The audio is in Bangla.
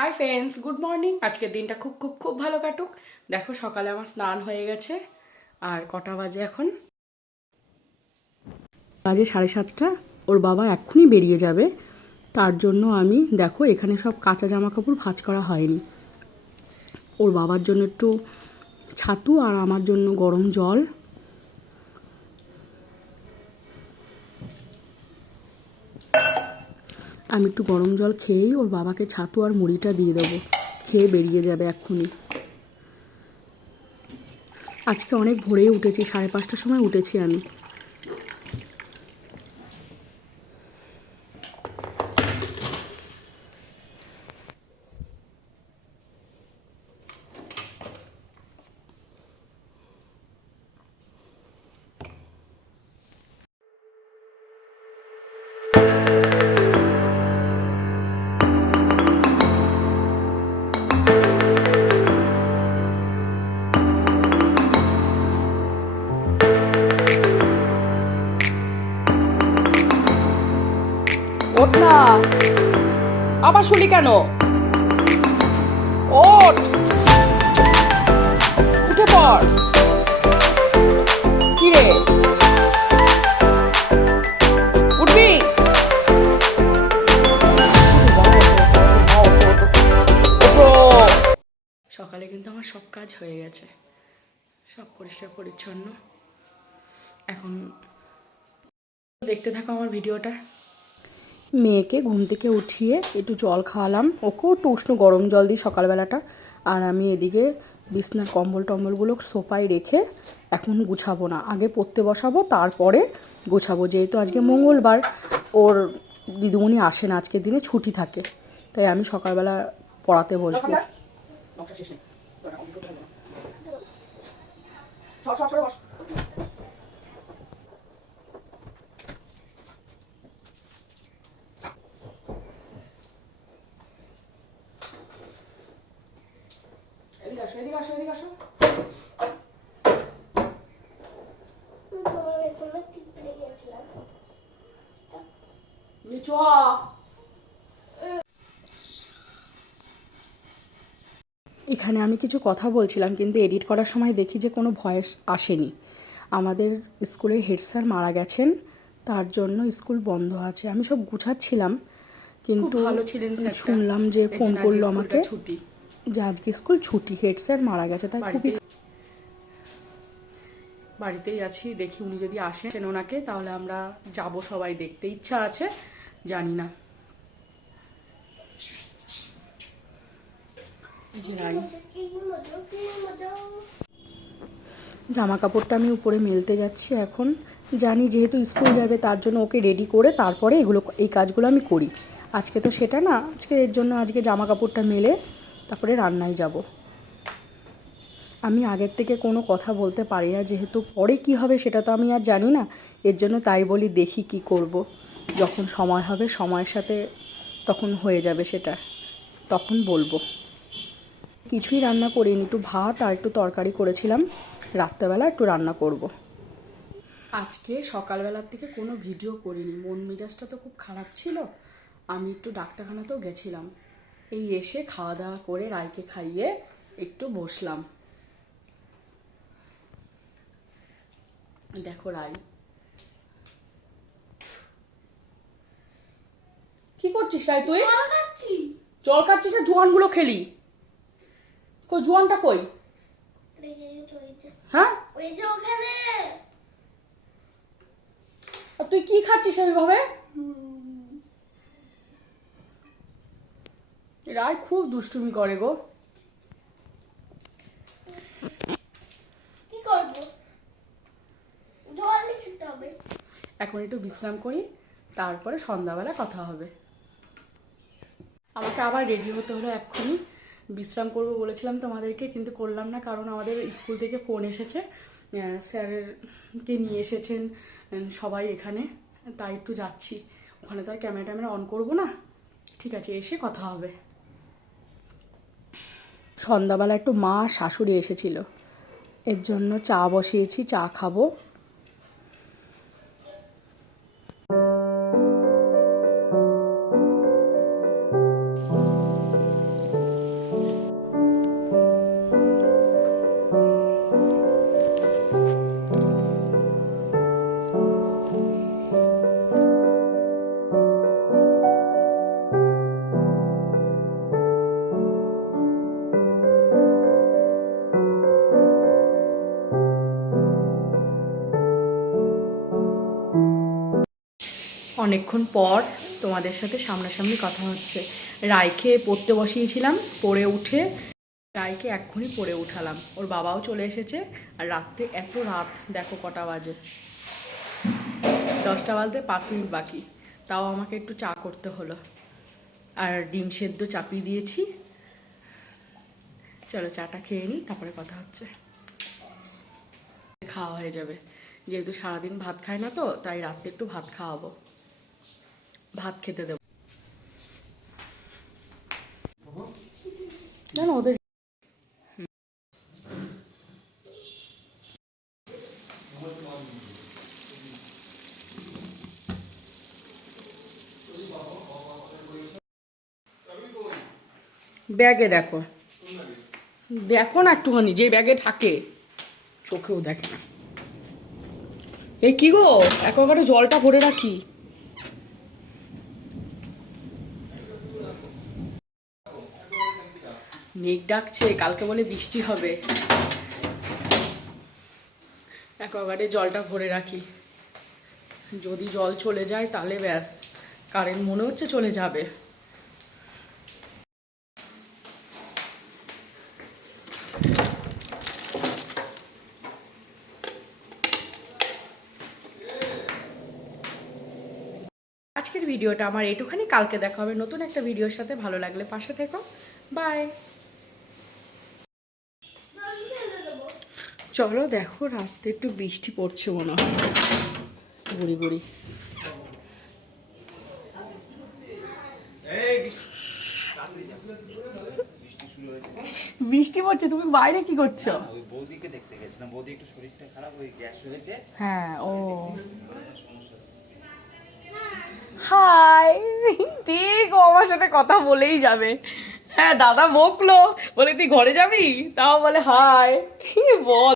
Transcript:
Hi friends, good morning. আজকের দিনটা খুব খুব খুব ভালো কাটুক। দেখো সকালে আমার স্নান হয়ে গেছে। আর কটা বাজে এখন? বাজে 7:30। ওর বাবা এক্ষুনি বেরিয়ে যাবে, তার জন্য আমি দেখো এখানে সব কাঁচা জামা কাপড় ভাঁজ করা হয়নি। ওর বাবার জন্য একটু ছাতু আর আমার জন্য গরম জল। আমি একটু গরম জল খেয়েই ওর বাবাকে ছাতু আর মুড়িটা দিয়ে দেবো, খেয়ে বেরিয়ে যাবে এক্ষুনি। আজকে অনেক ভোরেই উঠেছি, 5:30টার সময় উঠেছি আমি। ওঠ না, আবার শুলি কেন? ওঠ, উঠে পড়। কি রে, উঠবি? সকালে কিন্তু আমার সব কাজ হয়ে গেছে, সব পরিষ্কার পরিচ্ছন্ন। এখন দেখতে থাকো আমার ভিডিওটা। মেয়েকে ঘুম থেকে উঠিয়ে একটু জল খাওয়ালাম, ওকেও একটু উষ্ণ গরম জল দিই সকালবেলাটা। আর আমি এদিকে বিছনার কম্বল টম্বলগুলো সোফায় রেখে এখন গুছাবো না, আগে পড়তে বসাবো তারপরে গুছাবো। যেহেতু আজকে মঙ্গলবার, ওর দিদিমণি আসে না, আজকের দিনে ছুটি থাকে, তাই আমি সকালবেলা পড়াতে বসবো। এদিকে আসো, এদিকে আসো, এদিকে আসো। নিচু হ। এখানে আমি কিছু কথা বলছিলাম, কিন্তু এডিট করার সময় দেখি যে কোনো ভয়েস আসেনি। আমাদের স্কুলের হেড স্যার মারা গেছেন, তার জন্য স্কুল বন্ধ আছে। আমি সব গুছাচ্ছিলাম, কিন্তু শুনলাম যে ফোন করলো আমাকে যে আজকে স্কুল ছুটি, হেড স্যার মারা গেছে। তাই খুবই বাড়িতেই আছি, দেখি উনি যদি আসেন ওনাকে তাহলে আমরা যাব সবাই দেখতে। ইচ্ছা আছে, জানি না। জামা কাপড়টা আমি উপরে মেলতে যাচ্ছি এখন। জানি যেহেতু স্কুল যাবে তার জন্য ওকে রেডি করে তারপরে এই কাজগুলো আমি করি। আজকে তো সেটা না, আজকে এর জন্য আজকে জামা কাপড়টা মেলে তারপরে রান্নায় যাব। আমি আগের থেকে কোনো কথা বলতে পারি না, যেহেতু পরে কি হবে সেটা তো আমি আর জানি না। এর জন্য তাই বলি দেখি কি করব, যখন সময় হবে সময়ের সাথে তখন হয়ে যাবে, সেটা তখন বলবো। কিছুই রান্না করিনি, একটু ভাত আর একটু তরকারি করেছিলাম, রাত্রেবেলা একটু রান্না করব। আজকে সকালবেলার থেকে কোনো ভিডিও করিনি, মন মেজাজটা তো খুব খারাপ ছিল। আমি একটু ডাক্তারখানাতেও গেছিলাম, এই এসে খাওয়া দাওয়া করে রায়কে খাইয়ে একটু বসলাম। দেখো রাই কি করছিস? রাই তুই জল খাচ্ছিস না জোয়ানগুলো খেলি? কই জোয়ানটা কই? হ্যাঁ, তুই কি খাচ্ছিস এইভাবে? রায় খুব দুষ্টুমি করে গো। কি করব, জল খেতে হবে। এখন একটু বিশ্রাম করি, তারপরে সন্ধ্যাবেলা কথা হবে। আমাকে আবার রেডি হতে হলো এক্ষুনি। বিশ্রাম করবো বলেছিলাম তোমাদেরকে, কিন্তু করলাম না, কারণ আমাদের স্কুল থেকে ফোন এসেছে, স্যারেরকে নিয়ে এসেছেন সবাই এখানে, তাই একটু যাচ্ছি। ওখানে তো আর ক্যামেরা অন করবো না। ঠিক আছে, এসে কথা হবে। সন্ধ্যাবেলা একটু মা শাশুড়ি এসেছিল, এর জন্য চা বসিয়েছি, চা খাবো। অনেকক্ষণ পর তোমাদের সাথে সামনাসামনি কথা হচ্ছে। রায়কে পড়তে বসিয়েছিলাম, পড়ে উঠে রায়কে এক্ষুনি পড়ে উঠালাম। ওর বাবাও চলে এসেছে। আর রাত্রে এত রাত, দেখো কটা বাজে, 10টা বাজতে 5 মিনিট বাকি। তাও আমাকে একটু চা করতে হলো। আর ডিম সেদ্ধ চাপিয়ে দিয়েছি। চলো চাটা খেয়ে নিই, তারপরে কথা হচ্ছে। খাওয়া হয়ে যাবে, যেহেতু সারাদিন ভাত খায় না তো, তাই রাত্রে একটু ভাত খাওয়াবো, ভাত খেতে দেবো। জানো ওদের ব্যাগে দেখো, দেখো না একটুখানি, যে ব্যাগে থাকে চোখেও দেখে না। এই কি গো, একবারে জলটা ভরে রাখি। মেঘ ডাকছে, কালকে বলে বৃষ্টি হবে। একবারে জলটা ভরে রাখি, যদি জল চলে যায় তাহলে ব্যাস, কারেন্ট মনে হচ্ছে চলে যাবে। আজকের ভিডিওটা আমার এটুখানি, কালকে দেখা হবে নতুন একটা ভিডিওর সাথে। ভালো লাগলে পাশে থেকো, বাই। চলো, দেখো রাত্রে একটু বৃষ্টি পড়ছে মনে হয়, গুড়ি গুড়ি বৃষ্টি পড়ছে। তুমি বাইরে কি করছো? বৌদিকে দেখতে গেছিলাম, বৌদি একটু শরীরটা খারাপ, ওই গ্যাস হয়েছে। হ্যাঁ, ও হাই, ঠিক ও আমার সাথে কথা বলেই যাবে। হ্যাঁ, দাদা বকলো, বলে তুই ঘরে যাবি, তাও বলে হাই। বল।